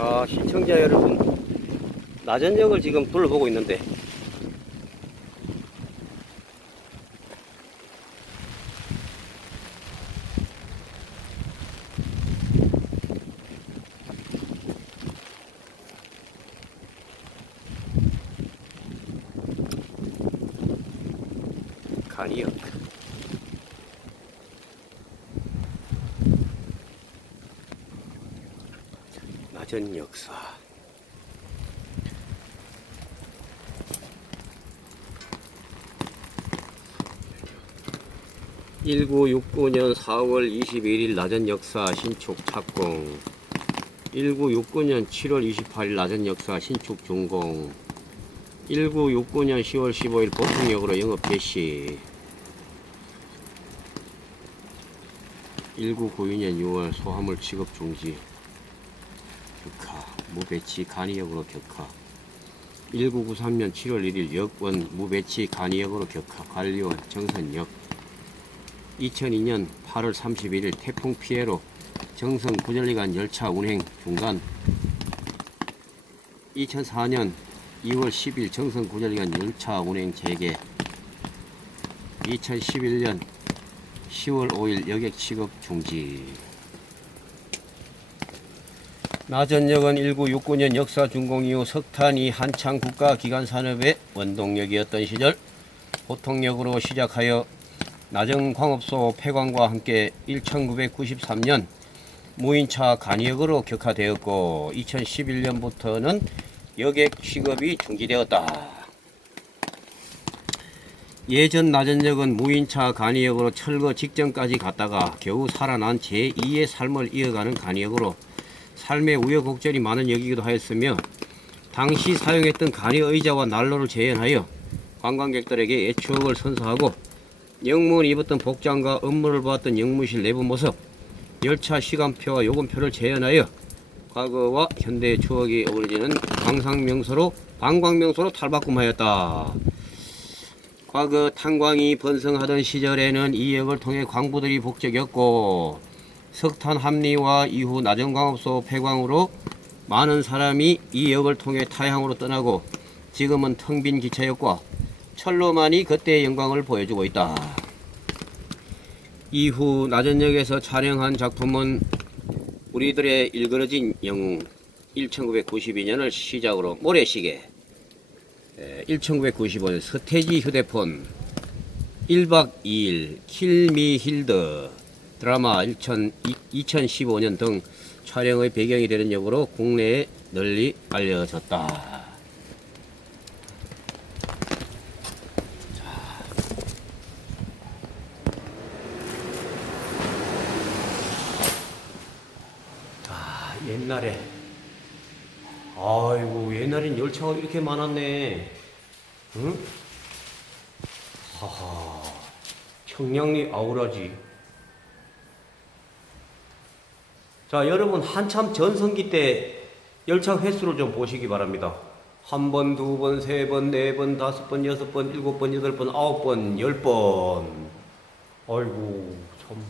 자, 시청자 여러분. 나전역을 지금 둘러보고 있는데. 간이역. 낮은 역사. (1969년 4월 21일) 낮은 역사 신축 착공. (1969년 7월 28일) 낮은 역사 신축 준공. (1969년 10월 15일) 보통역으로 영업 개시. 1992년 6월 소화물 취급 중지 격하, 무배치 간이역으로 격하. 1993년 7월 1일 역원 무배치 간이역으로 격하. 관리원 정선역. 2002년 8월 31일 태풍 피해로 정선 구전리간 열차 운행 중단. 2004년 2월 10일 정선 구전리간 열차 운행 재개. 2011년 10월 5일 여객 취급 중지. 나전역은 1969년 역사 준공 이후 석탄이 한창 국가 기관 산업의 원동력이었던 시절 보통역으로 시작하여 나전광업소 폐광과 함께 1993년 무인차 간이역으로 격화되었고 2011년부터는 여객 취급이 중지되었다. 예전 나전역은 무인차 간이역으로 철거 직전까지 갔다가 겨우 살아난 제2의 삶을 이어가는 간이역으로 삶의 우여곡절이 많은 역이기도 하였으며 당시 사용했던 간이 의자와 난로를 재현하여 관광객들에게 옛 추억을 선사하고 영무원이 입었던 복장과 업무를 보았던 영무실 내부 모습 열차 시간표와 요금표를 재현하여 과거와 현대의 추억이 어우러지는 관상명소로 관광명소로 탈바꿈하였다. 과거 탄광이 번성하던 시절에는 이 역을 통해 광부들이 복적이었고 석탄 합리화 이후 나전광업소 폐광으로 많은 사람이 이 역을 통해 타향으로 떠나고 지금은 텅 빈 기차역과 철로만이 그때의 영광을 보여주고 있다. 이후 나전역에서 촬영한 작품은 우리들의 일그러진 영웅 1992년을 시작으로 모래시계 1995년 서태지 휴대폰 1박 2일 킬미 힐드 드라마 2000, 2015년 등 촬영의 배경이 되는 역으로 국내에 널리 알려졌다. 자, 옛날에 아이고 옛날엔 열차가 이렇게 많았네. 응? 하하 청량리 아우라지. 자 여러분 한참 전성기 때 열차 횟수를 좀 보시기 바랍니다. 한 번, 두 번, 세 번, 네 번, 다섯 번, 여섯 번, 일곱 번, 여덟 번, 아홉 번, 열 번. 아이고 참.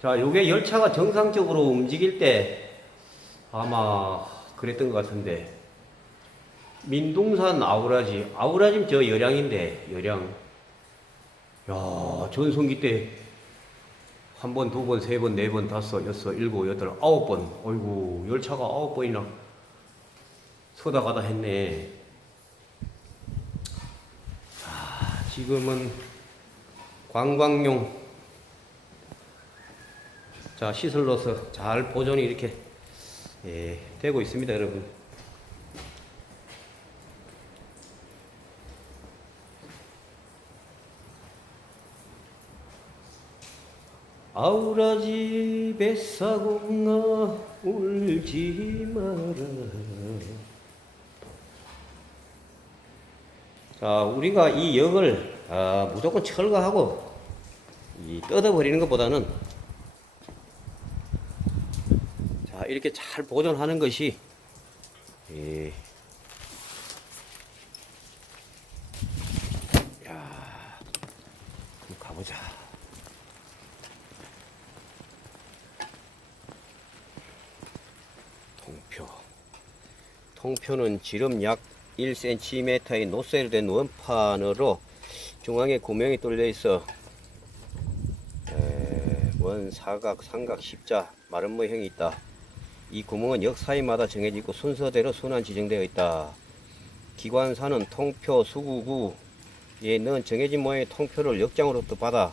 자, 요게 열차가 정상적으로 움직일 때 아마 그랬던 것 같은데 민둥산 아우라지 아우라지 저 열양인데 열양 야 전성기 때 한 번, 두 번, 세 번, 네 번, 다섯, 여섯, 일곱, 여덟, 아홉 번. 어이구 열차가 아홉 번이나 서다 가다 했네. 자 지금은 관광용. 자 시설로서 잘 보존이 이렇게 예, 되고 있습니다 여러분 아우라지 뱃사공아 울지 마라 자 우리가 이 역을 아, 무조건 철거하고 이 뜯어버리는 것보다는 자, 이렇게 잘 보존하는 것이 예. 야, 가보자. 통표. 통표는 지름 약 1cm의 노쇠로 된 원판으로 중앙에 구멍이 뚫려 있어 에, 원, 사각, 삼각, 십자, 마른 모형이 있다. 이 구멍은 역 사이마다 정해지고 순서대로 순환 지정되어 있다. 기관사는 통표 수구구에 넣은 정해진 모양의 통표를 역장으로부터 받아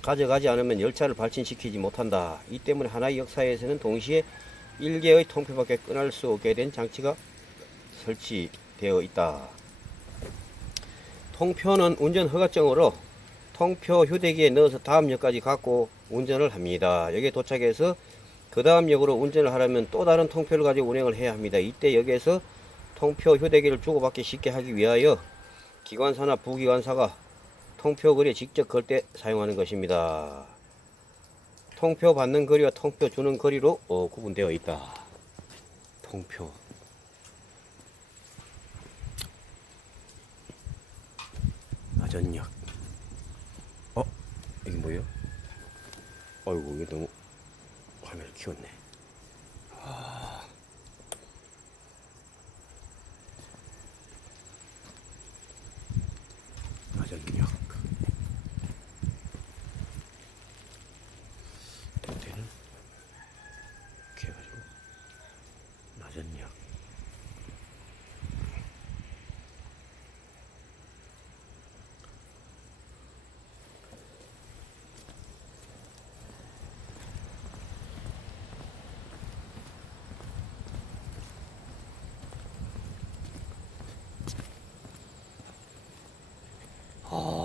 가져가지 않으면 열차를 발진시키지 못한다. 이 때문에 하나의 역사에서는 동시에 일개의 통표밖에 끊을 수 없게 된 장치가 설치되어 있다. 통표는 운전 허가증으로 통표 휴대기에 넣어서 다음 역까지 갖고 운전을 합니다. 여기에 도착해서 그 다음 역으로 운전을 하려면 또 다른 통표를 가지고 운행을 해야 합니다. 이때 역에서 통표 휴대기를 주고받기 쉽게 하기 위하여 기관사나 부기관사가 통표 거리에 직접 걸 때 사용하는 것입니다. 통표 받는 거리와 통표 주는 거리로 어, 구분되어 있다. 통표. 나전역. 어? 이게 뭐예요? 어이구, 이게 너무 화면을 키웠네. 아. 나전역. 때는 이렇게 해가지고 나전역.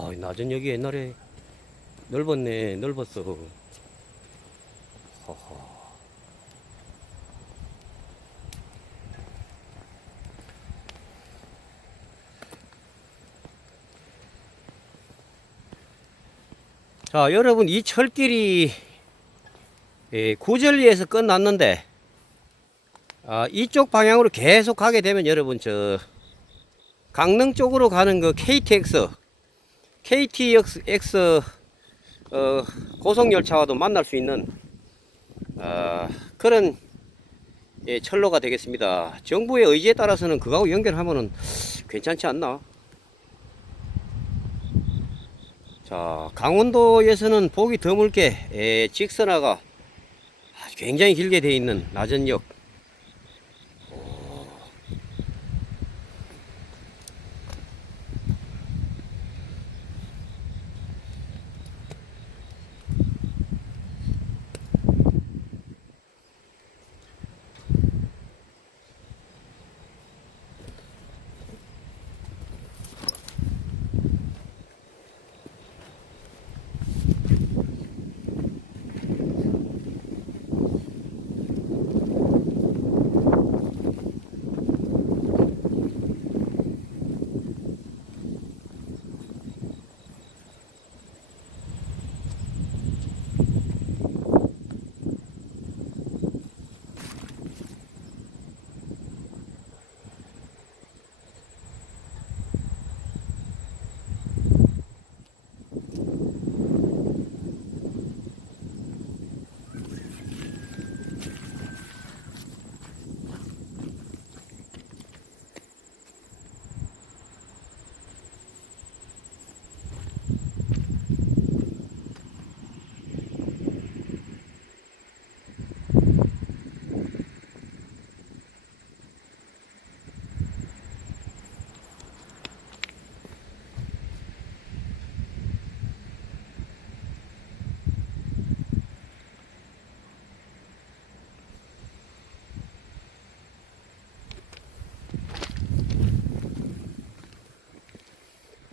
아, 이 나전역이 옛날에 넓었네, 넓었어. 허허. 자, 여러분, 이 철길이 예, 구절리에서 끝났는데, 아, 이쪽 방향으로 계속 가게 되면 여러분, 저, 강릉 쪽으로 가는 그 KTX, KTX, 어, 고속열차와도 만날 수 있는, 아, 그런, 예, 철로가 되겠습니다. 정부의 의지에 따라서는 그거하고 연결하면은 괜찮지 않나? 자, 강원도에서는 보기 드물게 예, 직선화가 굉장히 길게 되어 있는 나전역.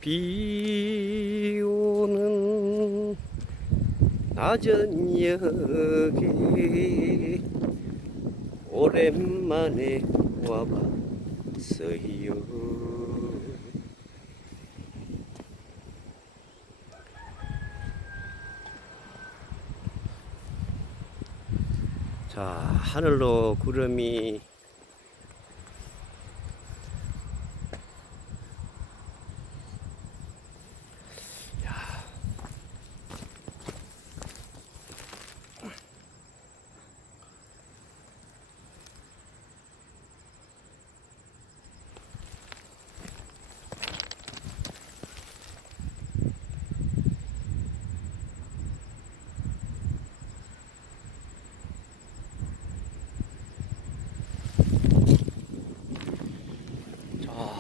비 오는 낮은 역에 오랜만에 와봤어요. 자, 하늘로 구름이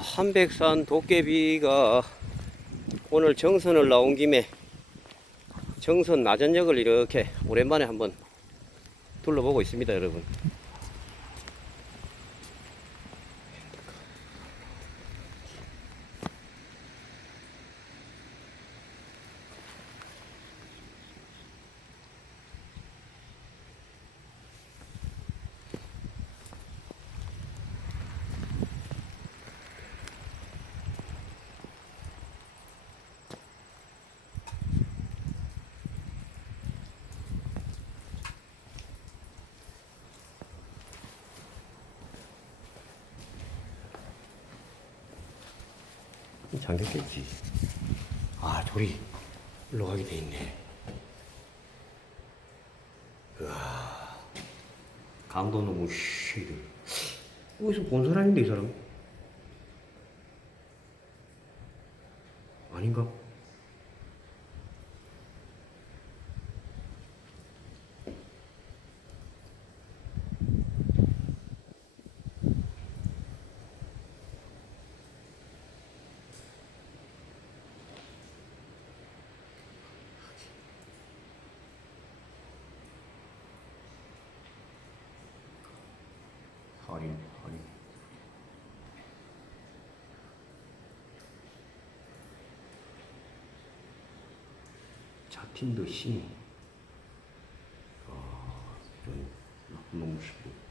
한백산 도깨비가 오늘 정선을 나온 김에 정선 나전역을 이렇게 오랜만에 한번 둘러보고 있습니다, 여러분. 잠겼겠지. 아, 돌이 올라가게 돼 있네. 으아, 강도 너무 쉬들. 어디서 본 사람인데, 이 사람? 아닌가? 할인, 할인. 자틴더 심. 아, 이런 나쁜 놈 싶고.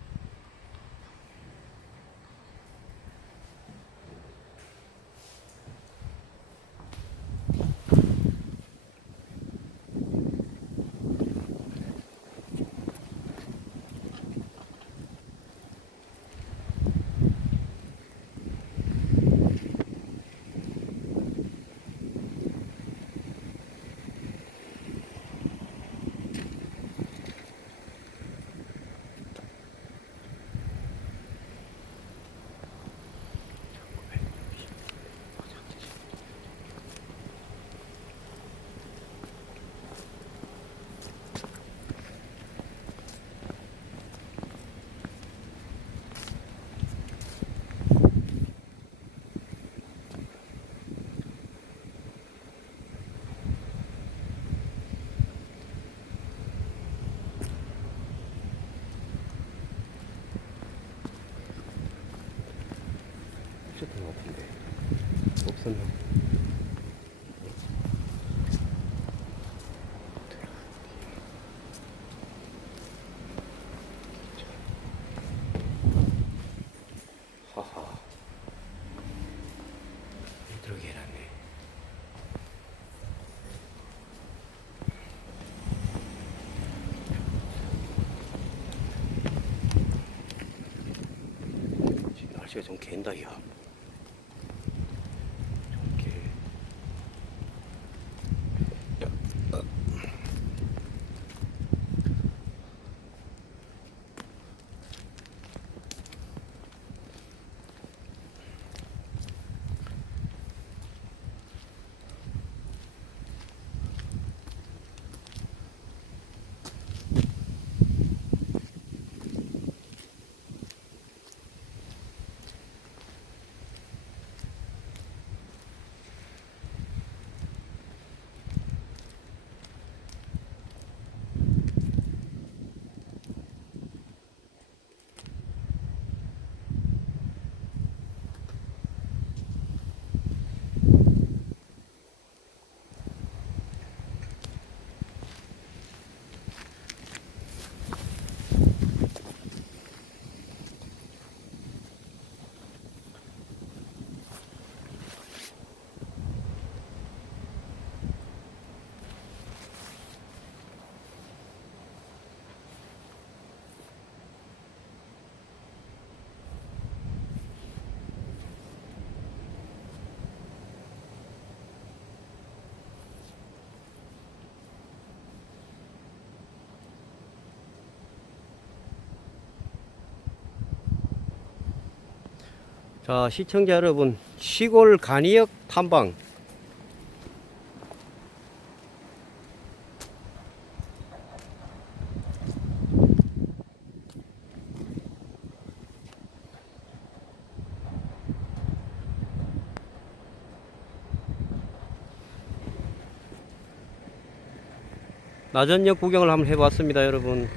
있었던 것 같은데. 없었나? 하하. 들어게 해놨네. 지금 날씨가 좀 갠다, 야. 자 시청자 여러분 시골 간이역 탐방. 낮은역 구경을 한번 해봤습니다 여러분.